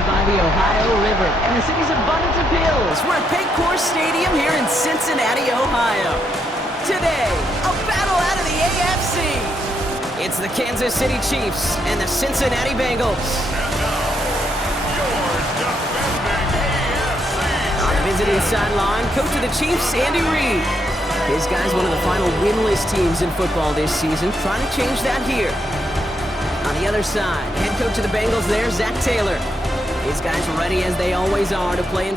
By the Ohio River and the city's abundance of hills. We're at Paycor Stadium here in Cincinnati, Ohio. Today, a battle out of the AFC. It's the Kansas City Chiefs and the Cincinnati Bengals. And now, your defending AFC. On the visiting sideline, coach of the Chiefs, Andy Reid. His guy's one of the final winless teams in football this season, trying to change that here. On the other side, head coach of the Bengals there, Zach Taylor. These guys are ready as they always are to play in.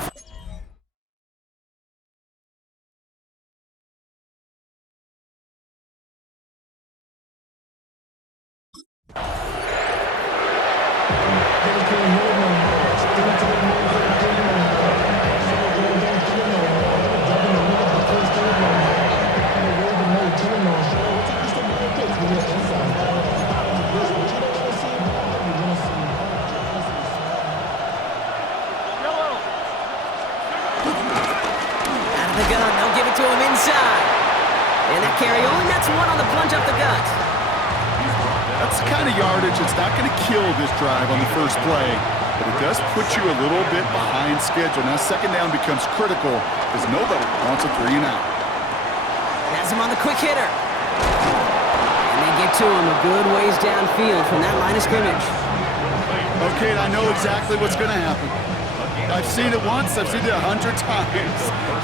The gun, they'll give it to him inside. And that carry only nets one on the plunge up the gut. That's the kind of yardage that's not going to kill this drive on the first play, but it does put you a little bit behind schedule. Now second down becomes critical because nobody wants a 3 and out. Has him on the quick hitter. And they get to him a good ways downfield from that line of scrimmage. Okay, I know exactly what's going to happen. I've seen it once, I've seen it 100 times.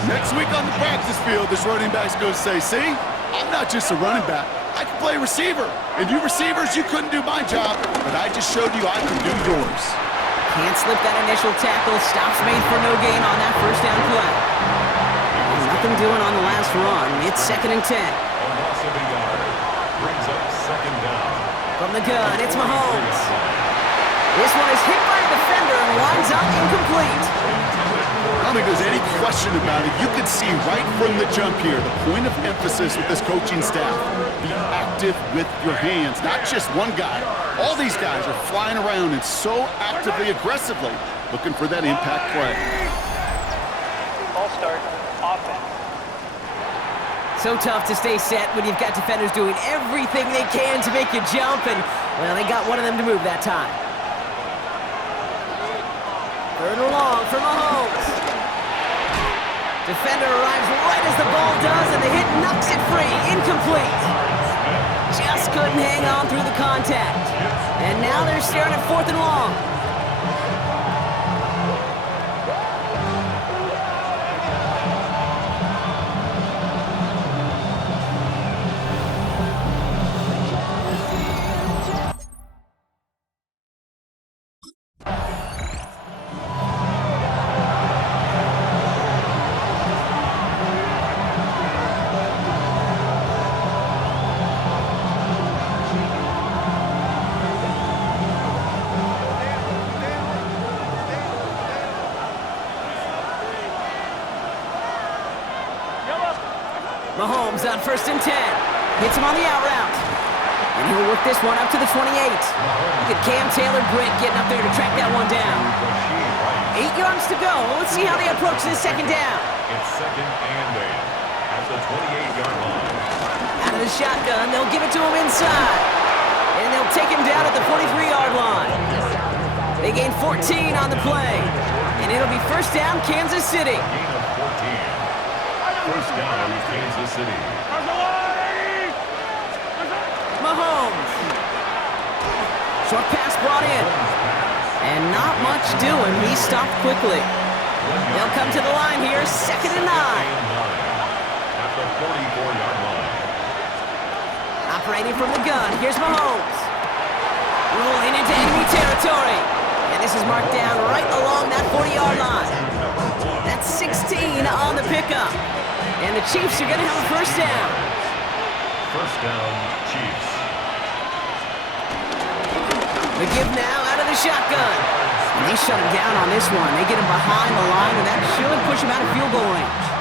Next week on the practice field, this running back's going to say, see, I'm not just a running back. I can play receiver. And you receivers, you couldn't do my job, but I just showed you I can do yours. Can't slip that initial tackle. Stops made for no gain on that first down play. Nothing doing on the last run. It's 2nd and 10. A loss of a yard brings up second down. From the gun, it's Mahomes. This one is hit by a defender and winds up incomplete. I don't think there's any question about it. You can see right from the jump here, the point of emphasis with this coaching staff. Be active with your hands, not just one guy. All these guys are flying around and so actively, aggressively looking for that impact play. All start, offense. So tough to stay set when you've got defenders doing everything they can to make you jump, and, well, they got one of them to move that time. 3rd and long for Mahomes. Defender arrives right as the ball does, and the hit knocks it free. Incomplete. Just couldn't hang on through the contact. And now they're staring at 4th and long. Mahomes on 1st and 10. Hits him on the out route. And he'll work this one up to the 28. Look at Cam Taylor-Britt getting up there to track that one down. 8 yards to go. Let's see how they approach this 2nd down. It's 2nd and 8 at the 28-yard line. Out of the shotgun, they'll give it to him inside. And they'll take him down at the 43-yard line. They gain 14 on the play. And it'll be 1st down, Kansas City. Gain of 14. 1st down, Kansas City. Mahomes. Short pass brought in. And not much doing. He stopped quickly. They'll come to the line here, 2nd and 9. At the 44-yard line. Operating from the gun, here's Mahomes. Rolling into enemy territory. And this is marked down right along that 40-yard line. That's 16 on the pickup. And the Chiefs are going to have a 1st down. 1st down, Chiefs. The give now out of the shotgun. And they shut him down on this one. They get him behind the line, and that should push him out of field goal range.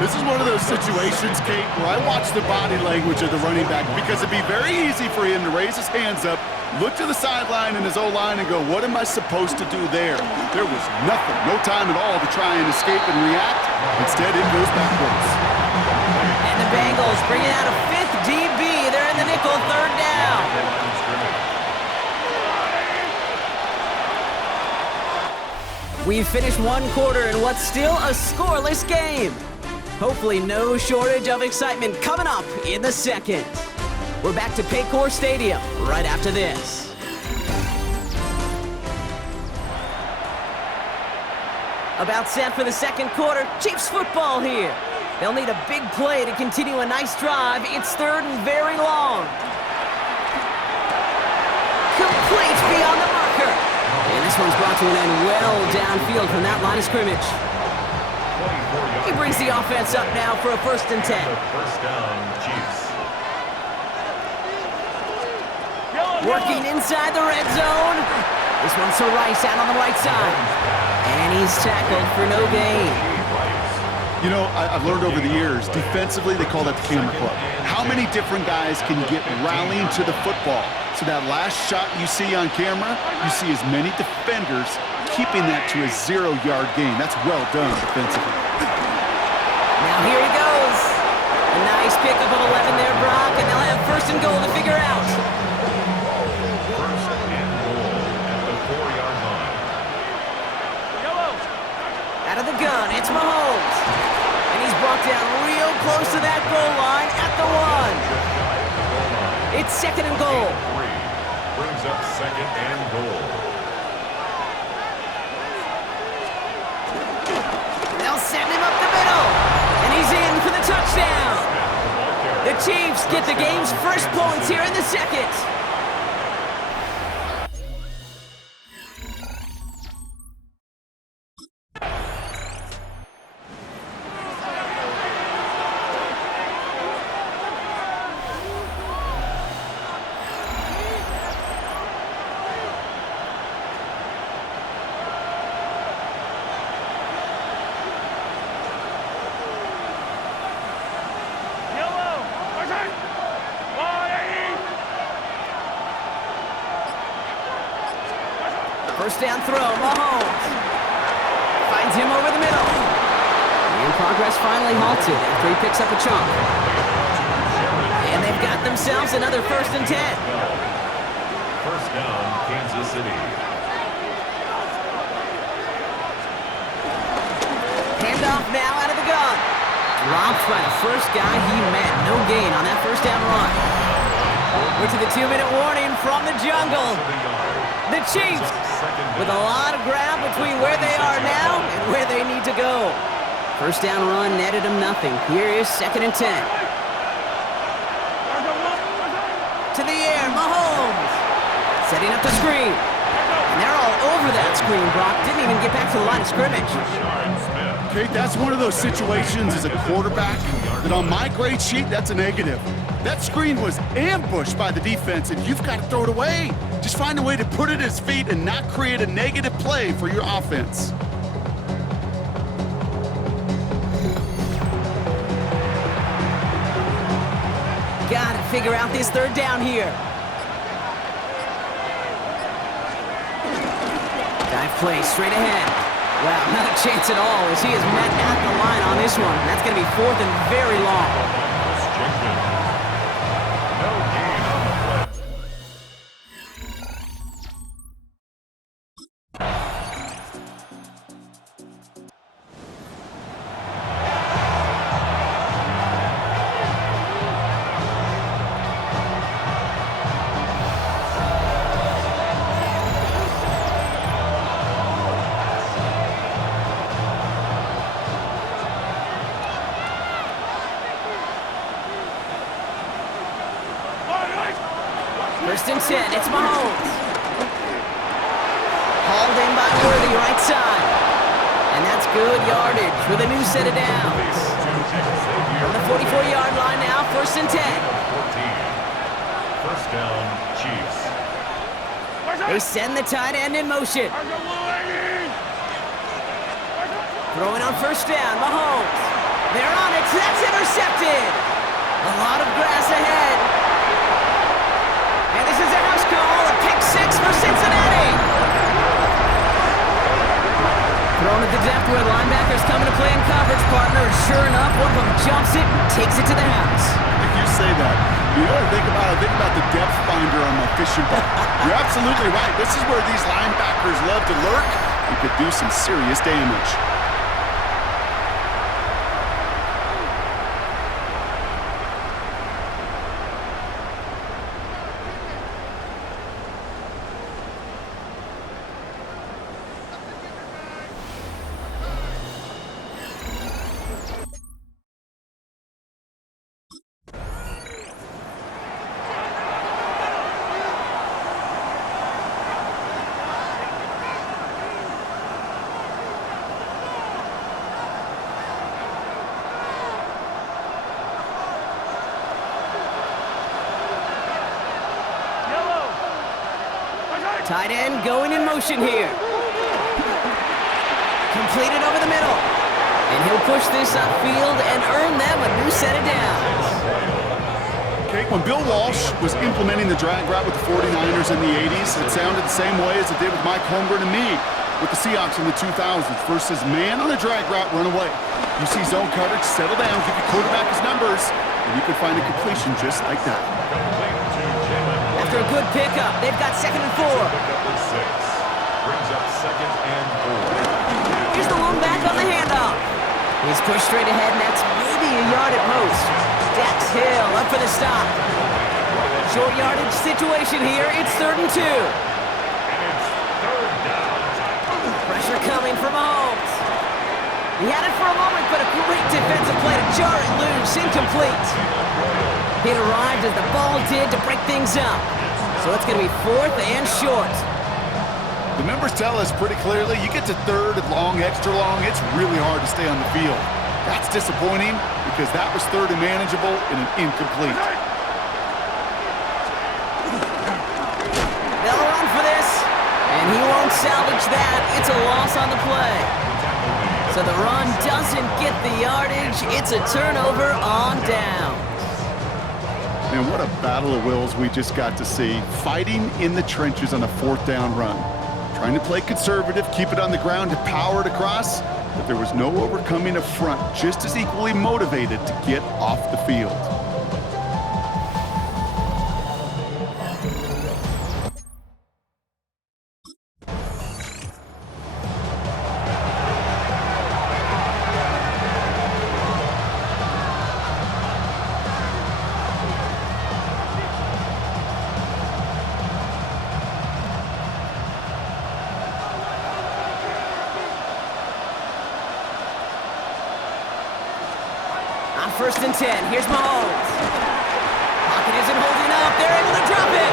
This is one of those situations, Kate, where I watch the body language of the running back because it'd be very easy for him to raise his hands up, look to the sideline and his O-line and go, what am I supposed to do there? There was nothing, no time at all to try and escape and react. Instead, it goes backwards. Eagles bringing out a fifth DB. They're in the nickel, third down. We've finished one quarter in what's still a scoreless game. Hopefully no shortage of excitement coming up in the second. We're back to Paycor Stadium right after this. About set for the second quarter. Chiefs football here. They'll need a big play to continue a nice drive. It's third and very long. Complete beyond the marker. And this one's brought to an end well downfield from that line of scrimmage. He brings the offense up now for a 1st and 10. First down, Chiefs. Working inside the red zone. This one's to Rice out on the right side. And he's tackled for no gain. You know, I've learned over the years, defensively, they call that the camera club. How many different guys can you get rallying to the football? So that last shot you see on camera, you see as many defenders keeping that to a 0-yard gain. That's well done defensively. Now here he goes. A nice pickup of 11 there, Brock, and they'll have 1st and goal to figure out. First and goal at the 4-yard line. Out of the gun, it's Mahomes. And he's brought down real close to that goal line at the 1. It's 2nd and goal. Brings up 2nd and goal. They'll send him up the middle. And he's in for the touchdown. The Chiefs get the game's first points here in the second. First down throw, Mahomes. Finds him over the middle. And progress finally halted after he picks up a chunk. And they've got themselves another 1st and 10. First down, Kansas City. Handoff now out of the gun. Dropped by the first guy he met. No gain on that 1st down run. We're to the 2-minute warning from the jungle. The Chiefs with a lot of ground between where they are now and where they need to go. 1st down run netted them nothing. Here is 2nd and 10. To the air, Mahomes. Setting up the screen. And they're all over that screen, Brock. Didn't even get back to the line of scrimmage. Okay, that's one of those situations as a quarterback that on my grade sheet, that's a negative. That screen was ambushed by the defense, and you've got to throw it away. Just find a way to put it at his feet and not create a negative play for your offense. Got to figure out this 3rd down here. Dive play straight ahead. Wow, not a chance at all as he is met at the line on this one. That's going to be 4th and very long. No gain on the play. First and 10, it's Mahomes. Hauled in by Worthy, right side. And that's good yardage with a new set of downs. From the 44-yard line now, 1st and 10. 14. First down, Chiefs. They send the tight end in motion. Throwing on 1st down, Mahomes. They're on it, that's intercepted. A lot of grass ahead. And this is a house call, a pick 6 for Cincinnati. Thrown at the depth where linebackers coming to play in coverage, partner. And sure enough, one of them jumps it and takes it to the house. say that. You know what I think about? I think about the depth finder on my fishing boat. You're absolutely right. This is where these linebackers love to lurk. You could do some serious damage. Tight end going in motion here. Completed over the middle. And he'll push this upfield and earn them a new set of downs. Okay, when Bill Walsh was implementing the drag route with the 49ers in the 80s, it sounded the same way as it did with Mike Holmgren and me with the Seahawks in the 2000s. Versus man on a drag route, run away. You see zone coverage, settle down, give your quarterback his numbers, and you can find a completion just like that. After a good pickup, they've got 2nd and 4. Brings up 2nd and 4. Here's the lone back on the handoff. He's pushed straight ahead, and that's maybe a yard at most. Dax Hill up for the stop. Short yardage situation here. It's 3rd and 2. And it's 3rd down. Pressure coming from Mahomes. He had it for a moment, but a great defensive play to jar it loose. Incomplete. It arrived as the ball did to break things up. So it's going to be 4th and short. The numbers tell us pretty clearly, you get to 3rd and long, extra long, it's really hard to stay on the field. That's disappointing because that was 3rd and manageable and an incomplete. They'll run for this, and he won't salvage that. It's a loss on the play. So the run doesn't get the yardage. It's a turnover on down. Man, what a battle of wills we just got to see. Fighting in the trenches on a 4th down run. Trying to play conservative, keep it on the ground to power it across, but there was no overcoming a front just as equally motivated to get off the field. On 1st and 10, here's Mahomes. Pocket isn't holding up. They're able to drop it.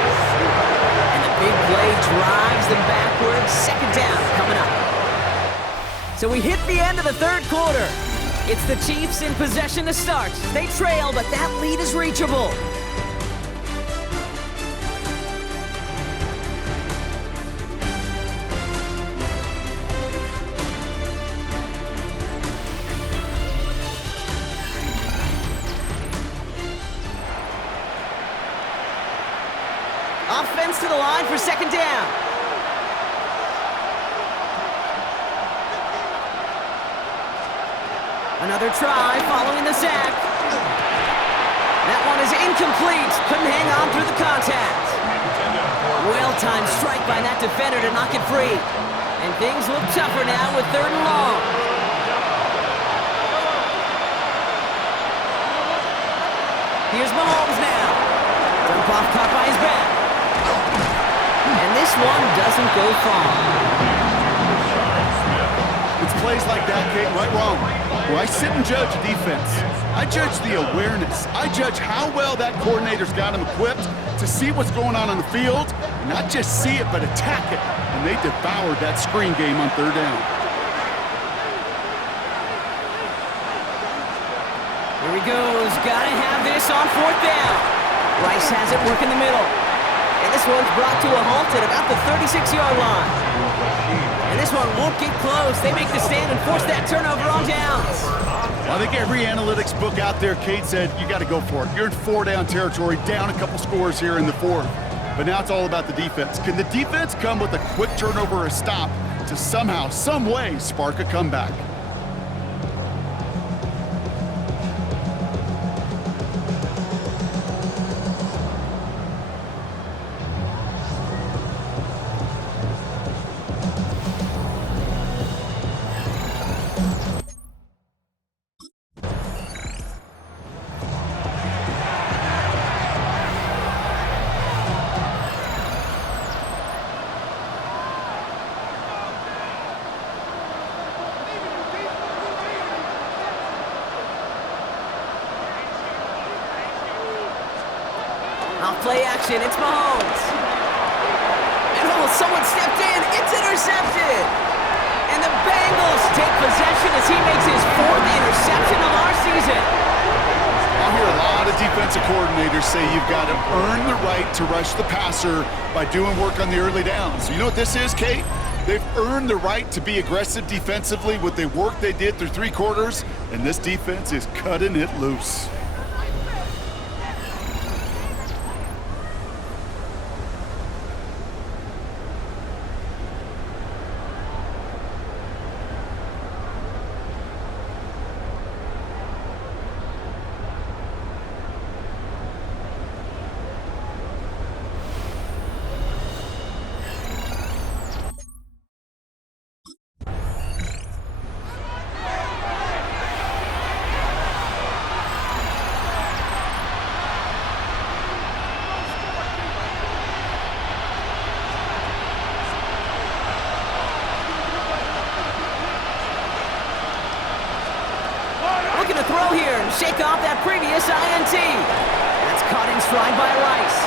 And the big play drives them backwards. 2nd down coming up. So we hit the end of the 3rd quarter. It's the Chiefs in possession to start. They trail, but that lead is reachable. Offense to the line for 2nd down. Another try following the sack. That one is incomplete. Couldn't hang on through the contact. Well-timed strike by that defender to knock it free. And things look tougher now with 3rd and long. Here's Mahomes now. Dump off caught by his back. And this one doesn't go far. It's plays like that, Kate, right wrong. Where I sit and judge defense. I judge the awareness. I judge how well that coordinator's got him equipped to see what's going on the field, and not just see it, but attack it. And they devoured that screen game on 3rd down. Here he goes. Gotta have this on 4th down. Rice has it working the middle. And this one's brought to a halt at about the 36-yard line. And this one won't get close. They make the stand and force that turnover on downs. I think every analytics book out there, Kate, said you got to go for it. You're in 4-down territory, down a couple scores here in the 4th. But now it's all about the defense. Can the defense come with a quick turnover or a stop to somehow, some way, spark a comeback? Off play action, it's Mahomes. And someone stepped in, it's intercepted. And the Bengals take possession as he makes his 4th interception of our season. I hear a lot of defensive coordinators say you've got to earn the right to rush the passer by doing work on the early downs. You know what this is, Kate? They've earned the right to be aggressive defensively with the work they did through 3 quarters, and this defense is cutting it loose. Looking to throw here and shake off that previous INT. That's caught in stride by Rice.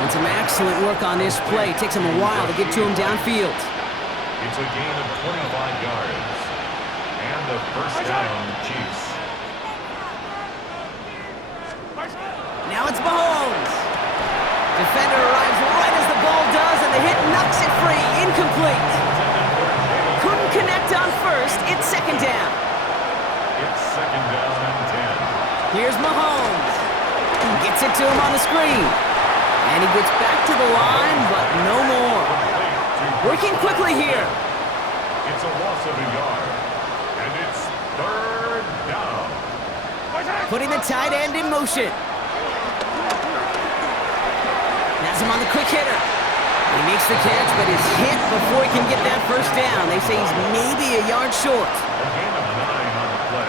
And some excellent work on this play. Takes him a while to get to him downfield. It's a gain of 25 yards. And the first down, Chiefs. Now it's Mahomes. Defender arrives right as the ball does, and the hit knocks it free. Incomplete. Couldn't connect on first. It's 2nd down. It's 2nd down and 10. Here's Mahomes. Gets it to him on the screen. And he gets back to the line, but no more. Working quickly here. It's a loss of a yard. And it's 3rd down. Putting the tight end in motion. Has him on the quick hitter. He makes the catch, but is hit before he can get that first down. They say he's maybe a yard short. A gain of 9 on the play.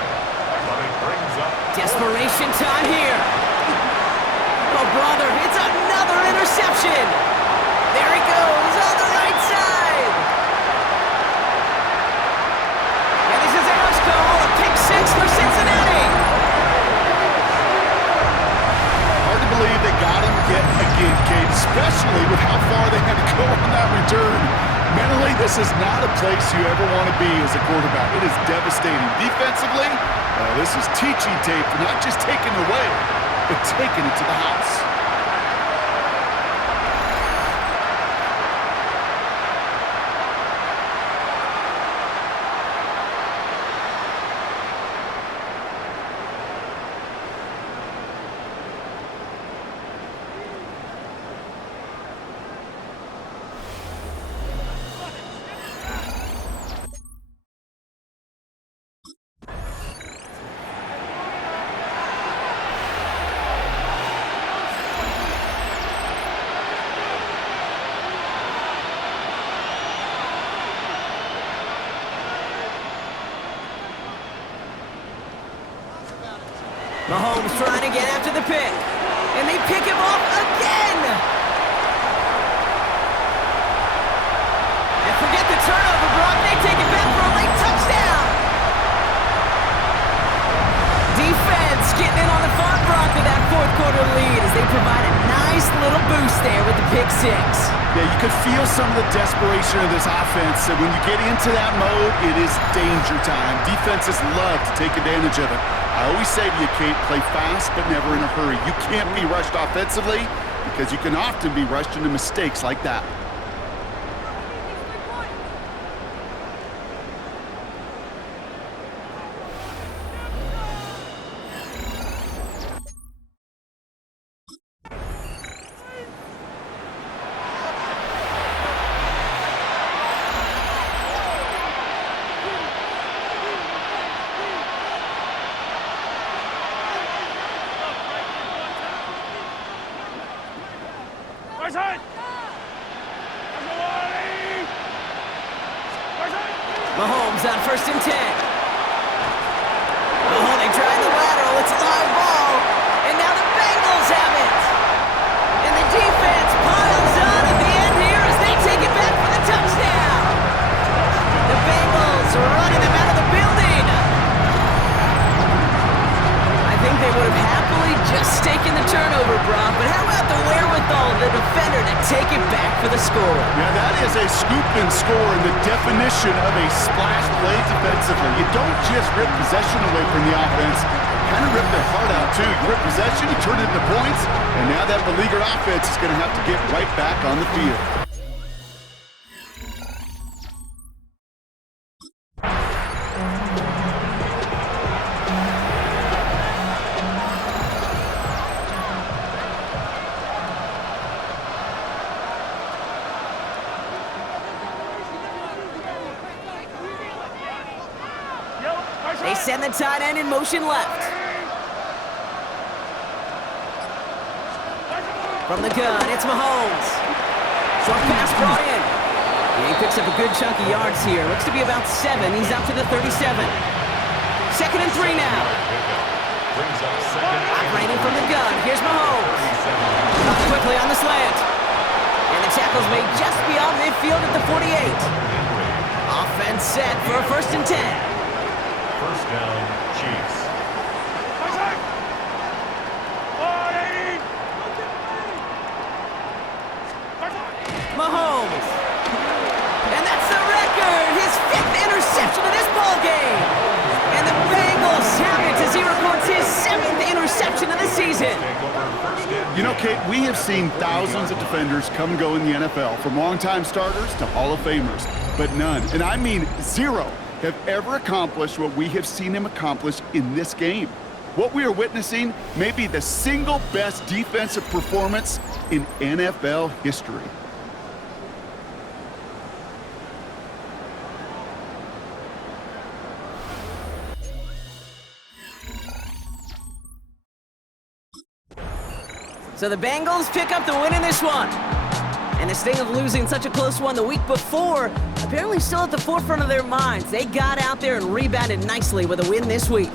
But it brings up... Desperation time here. Oh, brother, it's another interception. There he goes on the right side. And this is Eric's goal, a pick 6 for Cincinnati. Hard to believe they got him yet again, Kate, especially with how far they had to go on that return. Mentally, this is not a place you ever want to be as a quarterback. It is devastating. Defensively, this is teaching tape for not just taking it away, but taking it to the house. Mahomes trying to get after the pick. And they pick him off again! And forget the turnover, Brock. They take it back for a late touchdown! Defense getting in on the fun, Brock, with that 4th quarter lead as they provide a nice little boost there with the pick 6. Yeah, you could feel some of the desperation of this offense. And when you get into that mode, it is danger time. Defenses love to take advantage of it. I always say to you, Kate, play fast but never in a hurry. You can't be rushed offensively because you can often be rushed into mistakes like that. Mahomes on 1st and 10. Oh, they drive the lateral. It's a live ball. And now the Bengals have it. And the defense piles on at the end here as they take it back for the touchdown. The Bengals are running them out of the building. I think they would have happily just taken the turnover, Brock, but how about the take it back for the score. Yeah, that is a scoop and score in the definition of a splash play defensively. You don't just rip possession away from the offense, you kind of rip their heart out too. You rip possession, you turn it into points, and now that beleaguered offense is going to have to get right back on the field. They send the tight end in motion left. From the gun, it's Mahomes. Short pass brought in. He picks up a good chunk of yards here. Looks to be about 7. He's up to the 37. 2nd and 3 now. Operating from the gun. Here's Mahomes. Caught quickly on the slant. And the tackle's made just beyond midfield at the 48. Offense set for a 1st and 10. First down, Chiefs. Mahomes. And that's the record! His 5th interception of this ballgame! And the Bengals have it as he records his 7th interception of the season. You know, Kate, we have seen thousands of defenders come and go in the NFL, from longtime starters to Hall of Famers, but none, and I mean 0, have ever accomplished what we have seen him accomplish in this game. What we are witnessing may be the single best defensive performance in NFL history. So the Bengals pick up the win in this one. And the sting of losing such a close one the week before, apparently still at the forefront of their minds. They got out there and rebounded nicely with a win this week.